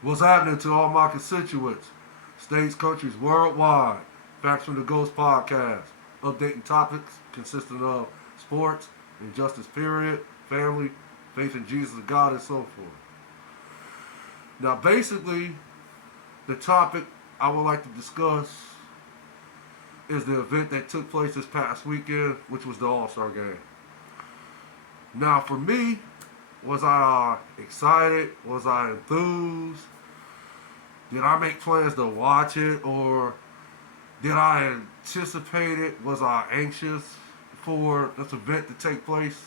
What's happening to all my constituents, states, countries worldwide? Facts from the Ghost podcast, updating topics consisting of sports, injustice, period, family, faith in Jesus, God, and so forth. Now, basically, the topic I would like to discuss is the event that took place this past weekend, which was the All-Star game. Now, for me, was I excited? Was I enthused? Did I make plans to watch it, or did I anticipate it? Was I anxious for this event to take place?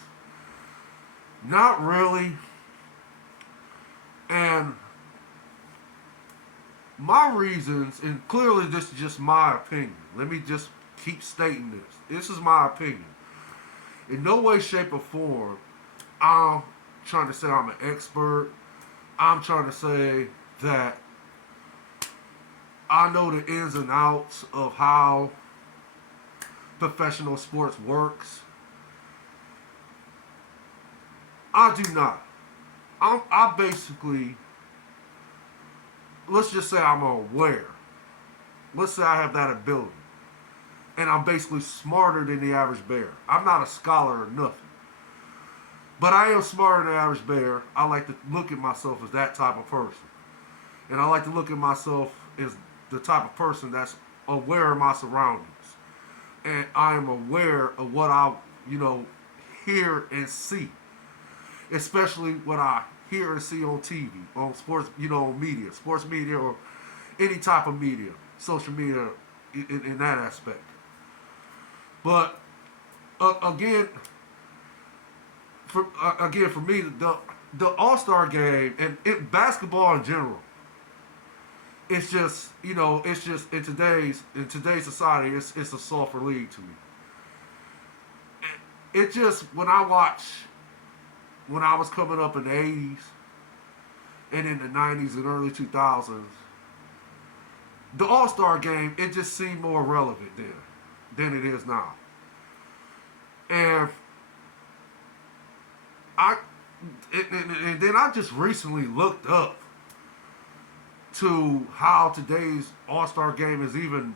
Not really. And my reasons, and clearly this is just my opinion. Let me just keep stating this. This is my opinion. In no way, shape, or form, I'm trying to say I'm an expert. I'm trying to say that I know the ins and outs of how professional sports works. I do not. I basically, let's just say I'm aware. Let's say I have that ability. And I'm basically smarter than the average bear. I'm not a scholar or nothing. But I am smarter than the average bear. I like to look at myself as that type of person. And I like to look at myself as the type of person that's aware of my surroundings. And I am aware of what I, hear and see. Especially what I hear and see on TV, on sports, media, sports media, or any type of media, social media, in that aspect. But again, for me, the All Star game and basketball in general, it's just in today's society, it's a softer league to me. It just when I was coming up in the '80s and in the '90s and early 2000s, the All Star game, it just seemed more relevant then than it is now. And I and then I just recently looked up to how today's All Star game is even,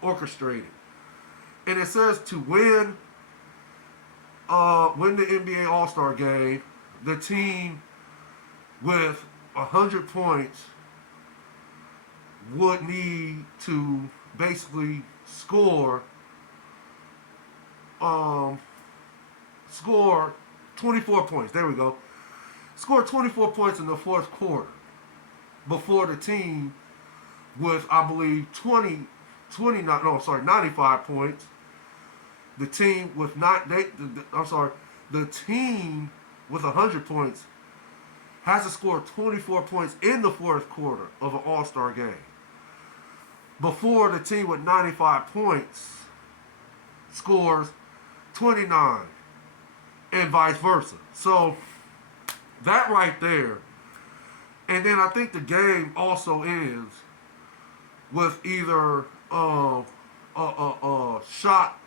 orchestrated. And it says to win the NBA All Star game, the team with 100 points would need to basically score 24 points. There we go. Score 24 points in the fourth quarter before the team with, I believe, 95 points. The team with the team with 100 points has to score 24 points in the fourth quarter of an All-Star game before the team with 95 points scores 29 and vice versa. So that right there, and then I think the game also ends with either a shot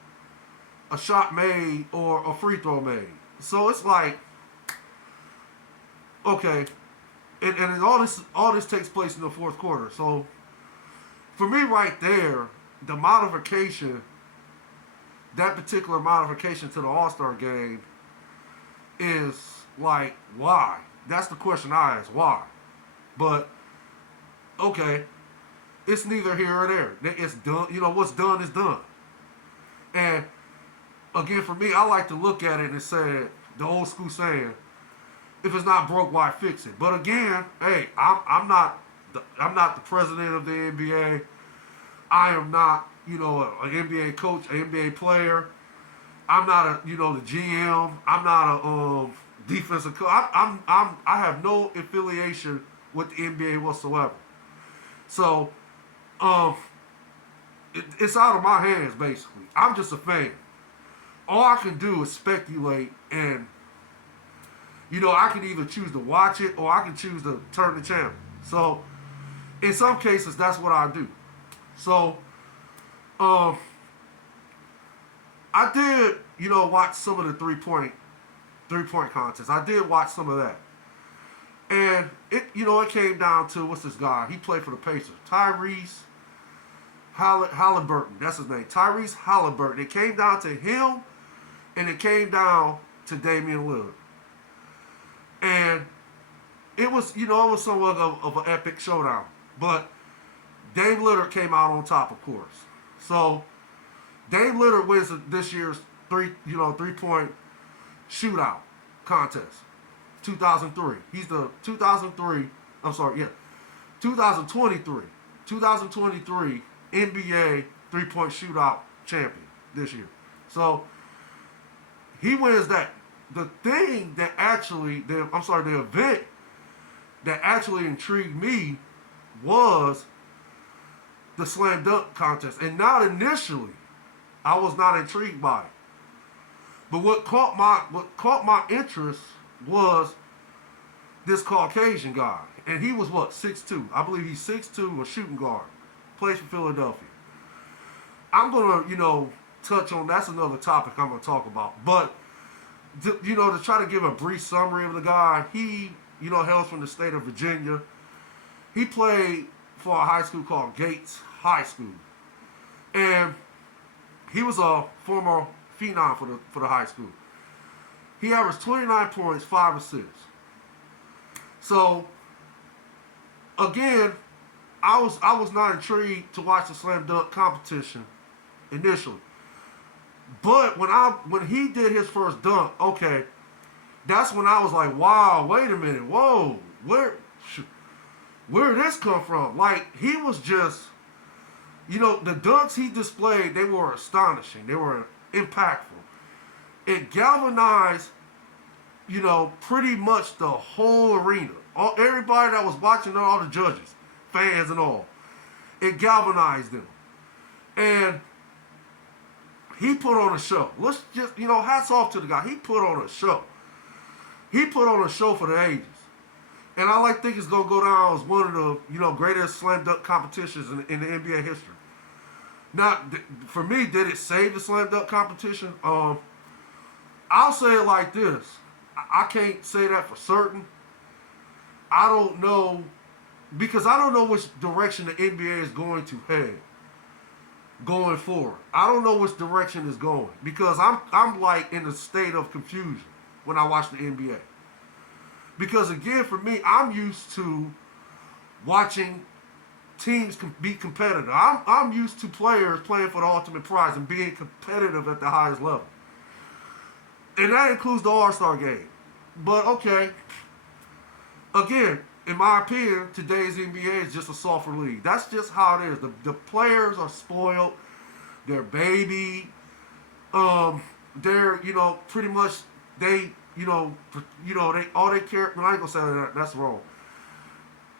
made or a free throw made. So it's like, okay, and all this takes place in the fourth quarter. So for me, right there, the modification, that particular modification to the All Star game, is like, why? That's the question I ask. Why? But okay, it's neither here or there. It's done. What's done is done. And again, for me, I like to look at it and say the old school saying, "If it's not broke, why fix it?" But again, hey, I'm not the president of the NBA. I am not an NBA coach, an NBA player. I'm not the GM. I'm not a defensive coach. I have no affiliation with the NBA whatsoever. So it's out of my hands basically. I'm just a fan. All I can do is speculate, and I can either choose to watch it or I can choose to turn the channel. So in some cases, that's what I do. So I did watch some of the three point contest. I did watch some of that, and it it came down to, what's this guy? He played for the Pacers. Tyrese Halliburton. That's his name. Tyrese Halliburton. It came down to him, and it came down to Damian Lillard. And it was, it was somewhat of an epic showdown. But Dame Lillard came out on top, of course. So Dame Lillard wins this year's 3-point shootout contest. 2003. He's the 2023 NBA 3-point shootout champion this year. So he wins that. The thing that actually, the event that actually intrigued me was the slam dunk contest. And not initially, I was not intrigued by it. But what caught my interest was this Caucasian guy. And he was 6'2". I believe he's 6'2", a shooting guard. Plays for Philadelphia. I'm gonna, touch on, that's another topic I'm gonna talk about. But to try to give a brief summary of the guy, he, hails from the state of Virginia. He played for a high school called Gates High School. And he was a former phenom for the high school. He averaged 29 points, 5 assists. So, again, I was not intrigued to watch the slam dunk competition initially. But when he did his first dunk, okay, that's when I was like, wow, wait a minute, whoa, where did this come from? Like, he was just, the dunks he displayed, they were astonishing. They were impactful. It galvanized, pretty much the whole arena. Everybody that was watching, all the judges, fans and all. It galvanized them. And he put on a show. Let's just, hats off to the guy. He put on a show. He put on a show for the ages. And I think it's going to go down as one of the, greatest slam dunk competitions in the NBA history. Now, for me, did it save the slam dunk competition? I'll say it like this. I can't say that for certain. I don't know, because I don't know which direction the NBA is going to head going forward. I don't know which direction it's going, because I'm like in a state of confusion when I watch the NBA. Because again, for me, I'm used to watching teams be competitive. I'm used to players playing for the ultimate prize and being competitive at the highest level. And that includes the All-Star game. But okay, again, in my opinion, today's NBA is just a softer league. That's just how it is. The players are spoiled. They're baby. They're, pretty much, they all they care. No, I ain't gonna say that. That's wrong.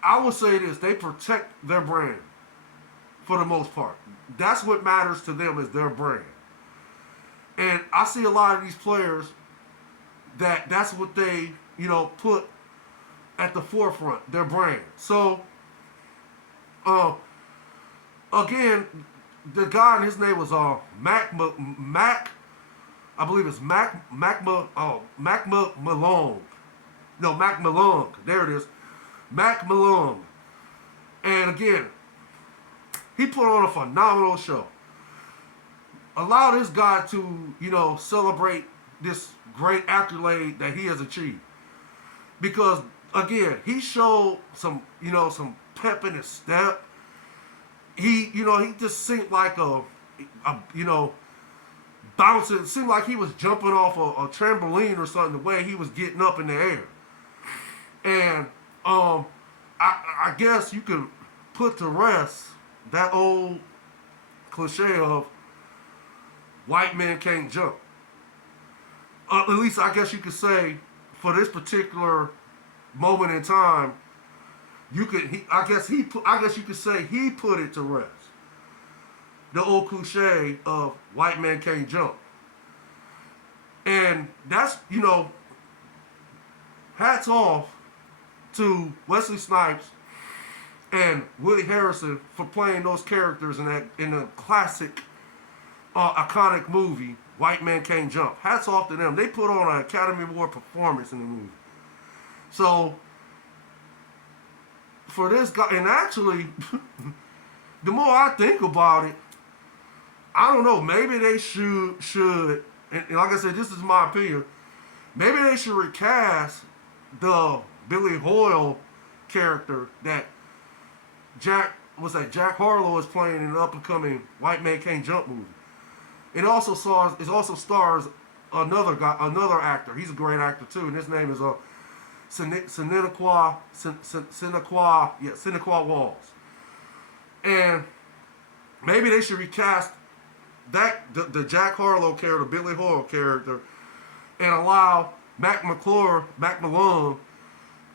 I will say this: they protect their brand for the most part. That's what matters to them, is their brand. And I see a lot of these players that's what they put at the forefront, their brand. So, again, the guy, his name was Mac. I believe it's Mcclung. No, Mcclung. There it is. Mcclung. And again, he put on a phenomenal show. Allow this guy to, celebrate this great accolade that he has achieved. Because, again, he showed some pep in his step. He just seemed like a bouncing. It seemed like he was jumping off a trampoline or something, the way he was getting up in the air. And I guess you could put to rest that old cliche of white men can't jump. At least I guess you could say, for this particular moment in time, I guess you could say he put it to rest. The old cliche of white men can't jump. And that's, hats off to Wesley Snipes and Willie Harrison for playing those characters in the classic, iconic movie, White Men Can't Jump. Hats off to them. They put on an Academy Award performance in the movie. So, for this guy, and actually, the more I think about it, I don't know. Maybe they should, and like I said, this is my opinion. Maybe they should recast the Billy Hoyle character that Jack Harlow is playing in the up and coming White Man Can't Jump movie. It also stars another actor. He's a great actor too, and his name is Sinequa Walls. And maybe they should recast the Jack Harlow character, Billy Hoyle character, and allow Mcclung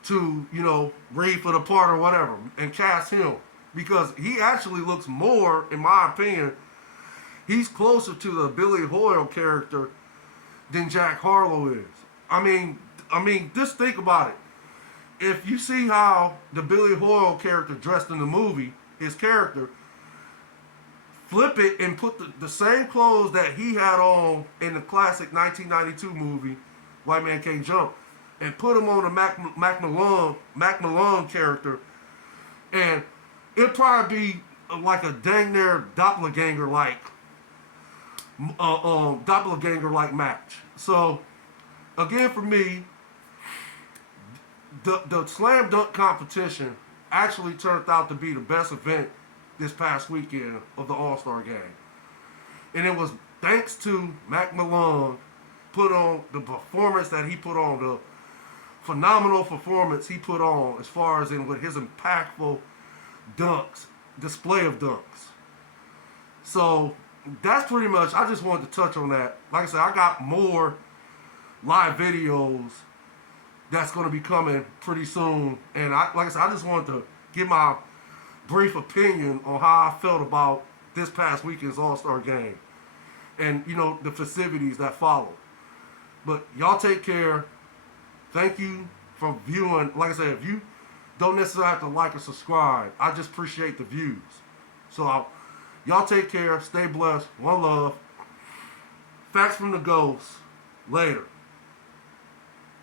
to, read for the part or whatever, and cast him. Because he actually looks more, in my opinion, he's closer to the Billy Hoyle character than Jack Harlow is. I mean, just think about it. If you see how the Billy Hoyle character dressed in the movie, his character, flip it and put the same clothes that he had on in the classic 1992 movie, White Man Can't Jump, and put him on the Mcclung character, and it'd probably be like a dang near doppelganger like match. So again, for me, the slam dunk competition actually turned out to be the best event this past weekend of the All-Star game. And it was thanks to Mcclung put on the performance that he put on, the phenomenal performance he put on as far as with his impactful display of dunks. So that's pretty much, I just wanted to touch on that. Like I said, I got more live videos that's going to be coming pretty soon. And like I said, I just wanted to give my brief opinion on how I felt about this past weekend's All-Star game and, the festivities that followed. But y'all take care. Thank you for viewing. Like I said, if you don't necessarily have to like or subscribe, I just appreciate the views. So y'all take care. Stay blessed. One love. Facts from the Ghost. Later.